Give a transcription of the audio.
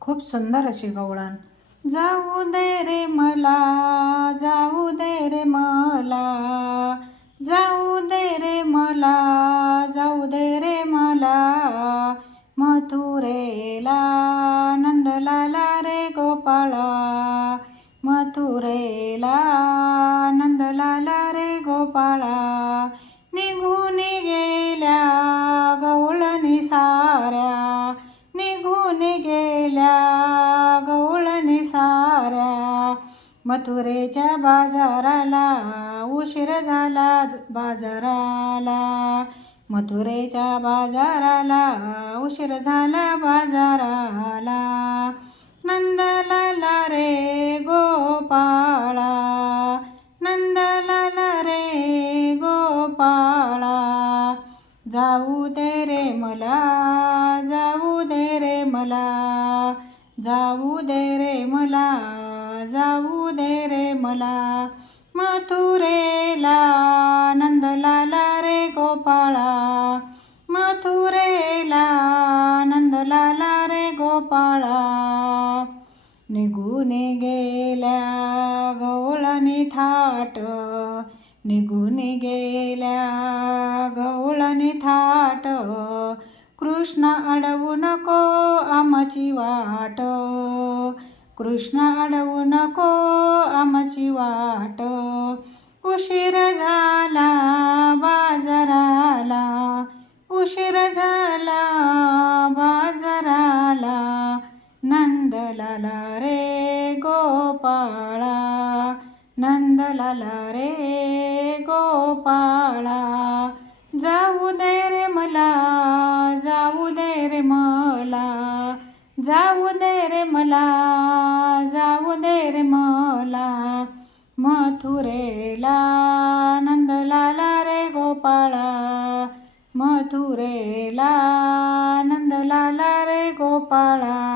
खूप सुंदर अशी गवळण. जाऊ दे रे मला जाऊ दे रे मला जाऊ दे रे मला जाऊ दे रे मला मथुरेला नंदलाला रे गोपाळा मथुरेला नंदलाला रे गोपाळा. मथुरेच्या बाजाराला उशीर झाला बाजाराला. मथुरेच्या बाजाराला उशीर झाला बाजाराला. नंदलाला रे गोपाळा नंदलाला रे गोपाळा. जाऊ दे रे मला जाऊ दे रे मला. जाऊ दे रे मला जाऊ दे रे मला. मथुरेला नंदलाला रे गोपाळा. मथुरेला नंदलाला रे गोपाळा. निघून गेल्या गवळणी थाट. निघून गेल्या गवळणी थाट. कृष्ण अडवू नको आमची वाट. कृष्ण अडवू नको आमची वाट. उशीर झाला बाजाराला. उशीर झाला बाजाराला. नंदलाला रे गोपाळा. नंदलाला रे गोपाळा. जाऊ दे रे मला जाऊ दे रे मला. जाऊ दे रे मला जाऊ दे रे मला. मथुरेला नंदलाला रे गोपाळा. मथुरेला नंदलाला रे गोपाळा.